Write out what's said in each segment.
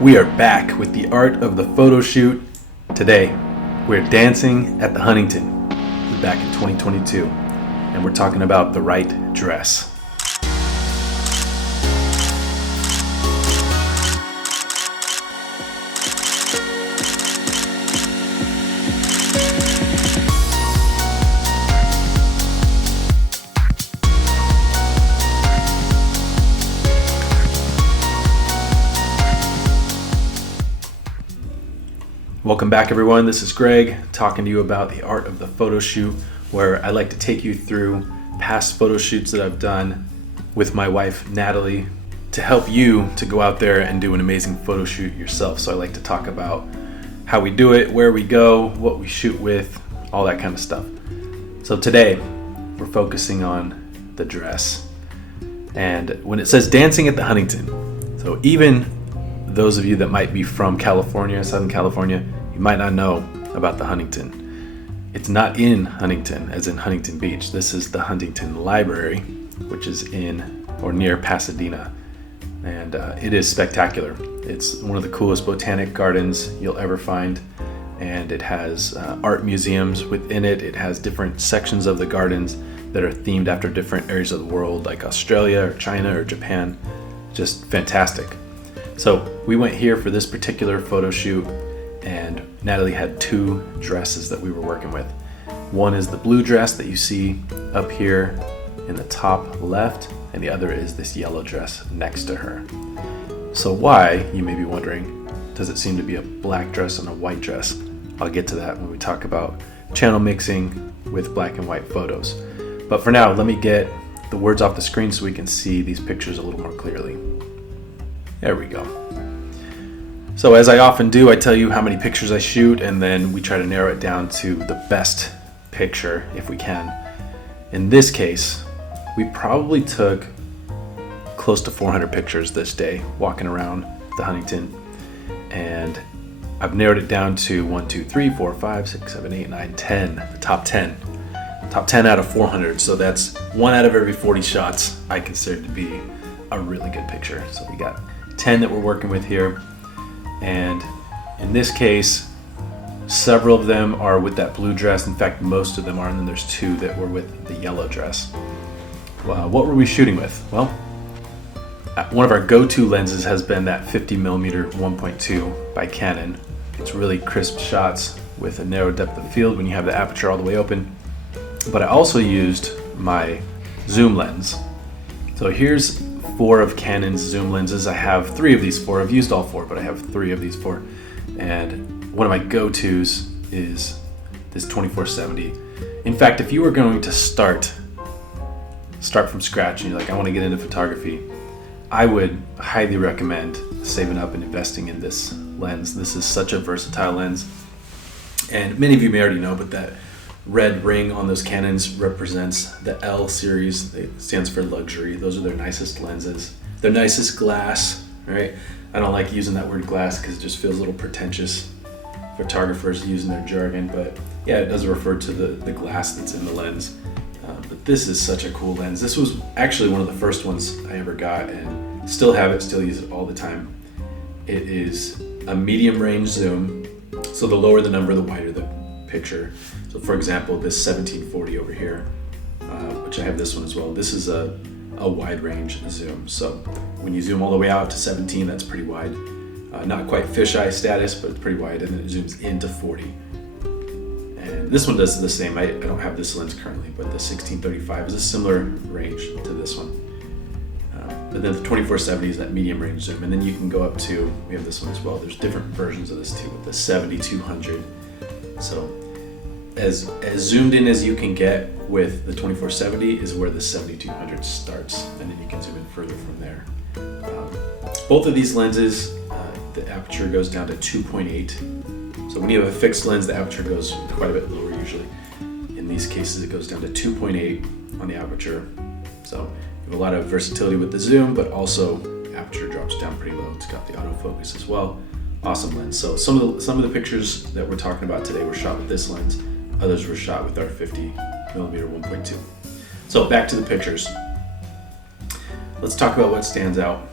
We are back with the art of the photo shoot. Today, we're dancing at the Huntington. We're back in 2022, and we're talking about the right dress. Welcome back, everyone. This is Greg talking to you about the art of the photo shoot, where I like to take you through past photo shoots that I've done with my wife, Natalie, to help you to go out there and do an amazing photo shoot yourself. So I like to talk about how we do it, where we go, what we shoot with, all that kind of stuff. So today, we're focusing on the dress. And when it says dancing at the Huntington, so even those of you that might be from California, Southern California, you might not know about the Huntington. It's not in Huntington, as in Huntington Beach. This is the Huntington Library, which is in or near Pasadena. And it is spectacular. It's one of the coolest botanic gardens you'll ever find. And it has art museums within it. It has different sections of the gardens that are themed after different areas of the world, like Australia or China or Japan. Just fantastic. So we went here for this particular photo shoot, and Natalie had two dresses that we were working with. One is the blue dress that you see up here in the top left, and the other is this yellow dress next to her. So why, you may be wondering, does it seem to be a black dress and a white dress? I'll get to that when we talk about channel mixing with black and white photos. But for now, let me get the words off the screen so we can see these pictures a little more clearly. There we go. So as I often do, I tell you how many pictures I shoot, and then we try to narrow it down to the best picture if we can. In this case, we probably took close to 400 pictures this day walking around the Huntington, and I've narrowed it down to 1, 2, 3, 4, 5, 6, 7, 8, 9, 10, the top 10. Top 10 out of 400, so that's 1 out of every 40 shots I consider to be a really good picture. So we got 10 that we're working with here, and in this case several of them are with that blue dress. In fact, most of them are, and then there's 2 that were with the yellow dress. What were we shooting with? Well, one of our go-to lenses has been that 50mm 1.2 by Canon. It's really crisp shots with a narrow depth of field when you have the aperture all the way open. But I also used my zoom lens. So here's 4 of Canon's zoom lenses. I have 3 of these 4. I've used all 4, but I have 3 of these 4. And one of my go-tos is this 2470. In fact, if you were going to start from scratch and you're like, I want to get into photography, I would highly recommend saving up and investing in this lens. This is such a versatile lens. And many of you may already know, but that red ring on those Canons represents the L series. It stands for luxury. Those are their nicest lenses, their nicest glass, right? I don't like using that word glass because it just feels a little pretentious. Photographers using their jargon, but yeah, it does refer to the glass that's in the lens. But this is such a cool lens. This was actually one of the first ones I ever got, and still have it, still use it all the time. It is a medium range zoom, so the lower the number, the wider the picture. So for example, this 1740 over here, which I have this one as well, this is a wide range zoom. So when you zoom all the way out to 17, that's pretty wide. Not quite fisheye status, but it's pretty wide, and then it zooms into 40. And this one does the same. I don't have this lens currently, but the 1635 is a similar range to this one. But then the 2470 is that medium range zoom, and then you can go up to, we have this one as well, there's different versions of this too, with the 7200. So as zoomed in as you can get with the 2470 is where the 7200 starts, and then you can zoom in further from there. Both of these lenses, the aperture goes down to 2.8. So when you have a fixed lens, the aperture goes quite a bit lower usually. In these cases, it goes down to 2.8 on the aperture. So you have a lot of versatility with the zoom, but also aperture drops down pretty low. It's got the autofocus as well. Awesome lens. So some of the pictures that we're talking about today were shot with this lens. Others were shot with our 50mm 1.2. So back to the pictures. Let's talk about what stands out.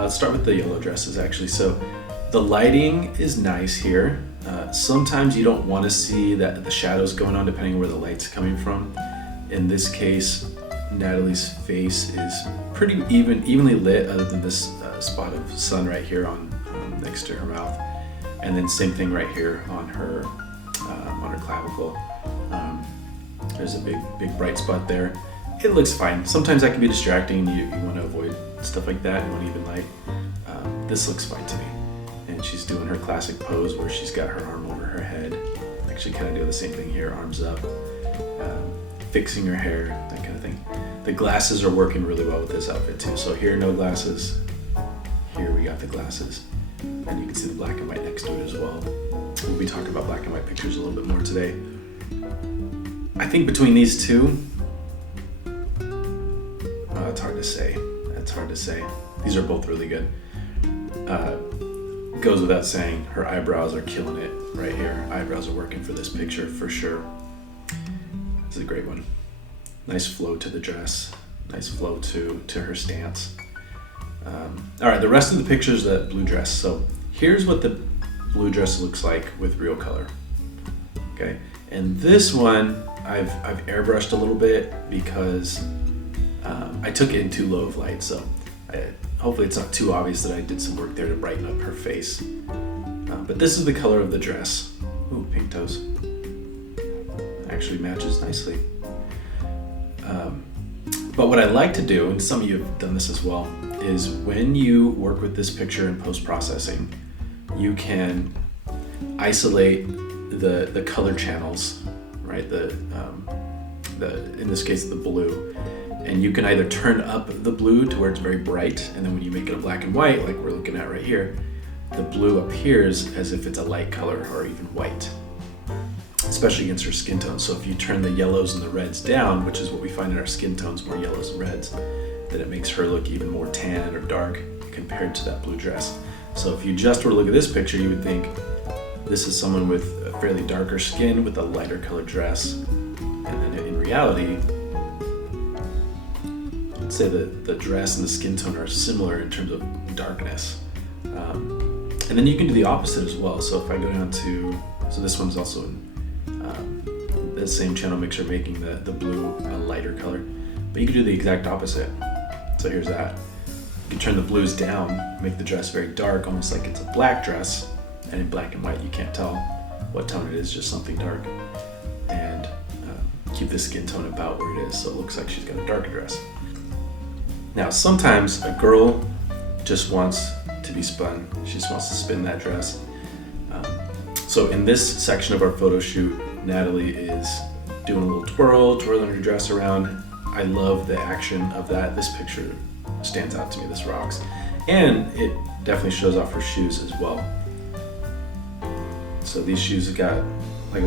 Let's start with the yellow dresses actually. So the lighting is nice here. Sometimes you don't want to see that the shadows going on depending on where the light's coming from. In this case, Natalie's face is pretty evenly lit, other than this spot of sun right here on next to her mouth, and then same thing right here on her clavicle. There's a big bright spot there. It looks fine. Sometimes that can be distracting. You want to avoid stuff like that. You want even light. This looks fine to me. And she's doing her classic pose where she's got her arm over her head. Actually kind of do the same thing here, arms up, fixing her hair, that kind of thing. The glasses are working really well with this outfit too. So here, no glasses. Here we got the glasses. And you can see the black and white next to it as well. We'll be talking about black and white pictures a little bit more today. I think between these two, it's hard to say. It's hard to say. These are both really good. Goes without saying, her eyebrows are killing it right here. Eyebrows are working for this picture for sure. This is a great one. Nice flow to the dress. Nice flow to her stance. All right, the rest of the picture is that blue dress. So here's what the blue dress looks like with real color. Okay, and this one I've airbrushed a little bit because I took it in too low of light. So hopefully it's not too obvious that I did some work there to brighten up her face. But this is the color of the dress. Ooh, pink toes. Actually matches nicely. But what I like to do, and some of you have done this as well, is when you work with this picture in post-processing, you can isolate the color channels, right? In this case, the blue. And you can either turn up the blue to where it's very bright, and then when you make it a black and white, like we're looking at right here, the blue appears as if it's a light color or even white, especially against her skin tone. So if you turn the yellows and the reds down, which is what we find in our skin tones, more yellows and reds, then it makes her look even more tan or dark compared to that blue dress. So if you just were to look at this picture, you would think this is someone with a fairly darker skin with a lighter colored dress. And then in reality, I'd say the dress and the skin tone are similar in terms of darkness. And then you can do the opposite as well. So if I go down to, so this one's also in the same channel mixer, making the blue a lighter color, but you can do the exact opposite. So here's that. You can turn the blues down, make the dress very dark, almost like it's a black dress, and in black and white you can't tell what tone it is, just something dark, and keep the skin tone about where it is so it looks like she's got a darker dress. Now sometimes a girl just wants to be spun, she just wants to spin that dress. So in this section of our photo shoot, Natalie is doing a little twirling her dress around. I love the action of that. This picture stands out to me, this rocks. And it definitely shows off her shoes as well. So these shoes have got like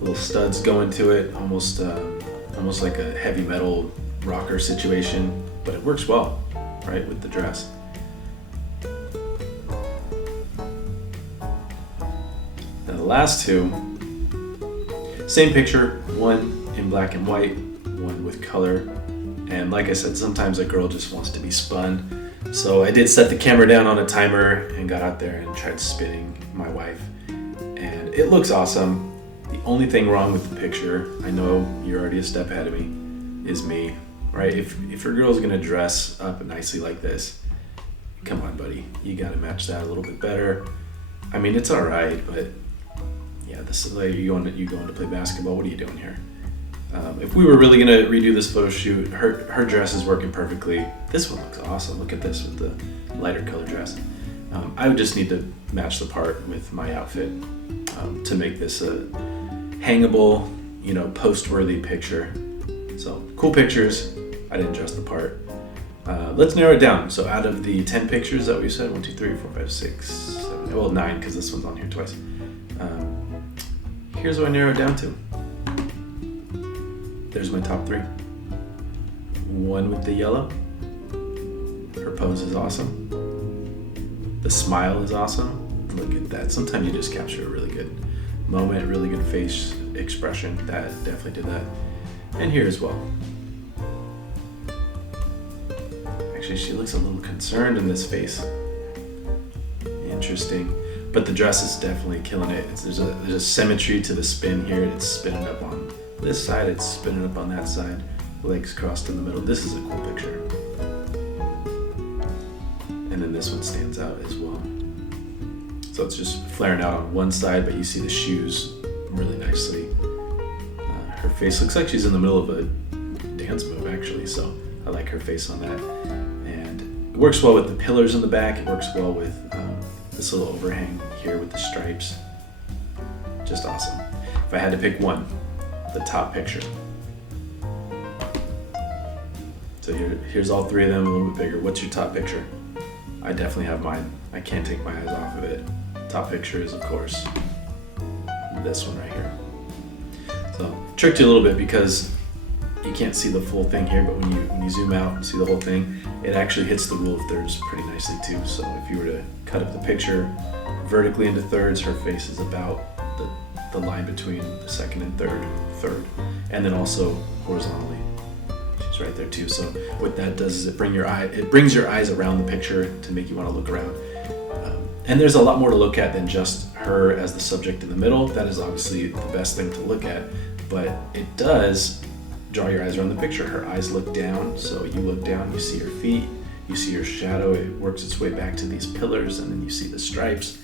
little studs going to it, almost like a heavy metal rocker situation, but it works well, right, with the dress. Now the last two, same picture, one in black and white, one with color. And like I said, sometimes a girl just wants to be spun. So I did set the camera down on a timer and got out there and tried spinning my wife. And it looks awesome. The only thing wrong with the picture, I know you're already a step ahead of me, is me, right? If your girl's gonna dress up nicely like this, come on, buddy, you gotta match that a little bit better. I mean, it's all right, but yeah, this is like you going to play basketball. What are you doing here? If we were really gonna redo this photo shoot, her dress is working perfectly. This one looks awesome. Look at this with the lighter color dress. I would just need to match the part with my outfit to make this a hangable, post-worthy picture. So cool pictures. I didn't dress the part. Let's narrow it down. So out of the 10 pictures that we said, 1, 2, 3, 4, 5, 6, 7, well, 9, because this one's on here twice. Here's what I narrowed down to. There's my top 3. One with the yellow. Her pose is awesome. The smile is awesome. Look at that. Sometimes you just capture a really good moment, really good face expression. That definitely did that. And here as well. Actually, Actually, she looks a little concerned in this face. Interesting. But the dress is definitely killing it. There's a symmetry to the spin here. It's spinning up on this side, it's spinning up on that side. Legs crossed in the middle. This is a cool picture. And then this one stands out as well. So it's just flaring out on one side, but you see the shoes really nicely. Her face looks like she's in the middle of a dance move, actually, so I like her face on that. And it works well with the pillars in the back. It works well with this little overhang here with the stripes. Just awesome. If I had to pick one, the top picture. So here's all three of them a little bit bigger. What's your top picture? I definitely have mine. I can't take my eyes off of it. Top picture is, of course, this one right here. So tricked you a little bit because you can't see the full thing here, but when you zoom out and see the whole thing, it actually hits the rule of thirds pretty nicely too. So if you were to cut up the picture vertically into thirds, her face is about the line between the second and third, and then also horizontally, she's right there too. So what that does is it brings your eyes around the picture to make you want to look around. And there's a lot more to look at than just her as the subject in the middle. That is obviously the best thing to look at, but it does draw your eyes around the picture. Her eyes look down, so you look down, you see her feet, you see her shadow, it works its way back to these pillars, and then you see the stripes,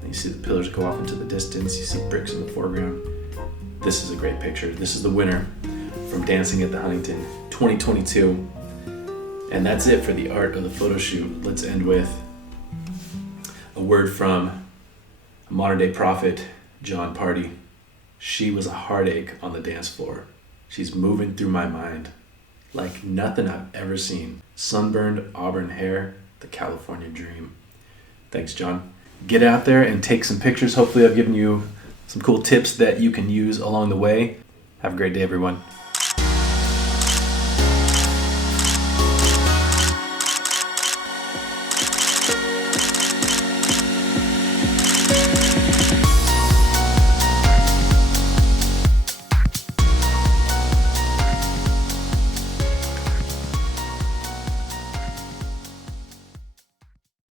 and you see the pillars go off into the distance, you see bricks in the foreground. This is a great picture. This is the winner from Dancing at the Huntington 2022. And that's it for the art of the photo shoot. Let's end with a word from a modern day prophet, John Party. She was a heartache on the dance floor. She's moving through my mind like nothing I've ever seen. Sunburned auburn hair, the California dream. Thanks, John. Get out there and take some pictures. Hopefully I've given you some cool tips that you can use along the way. Have a great day, everyone.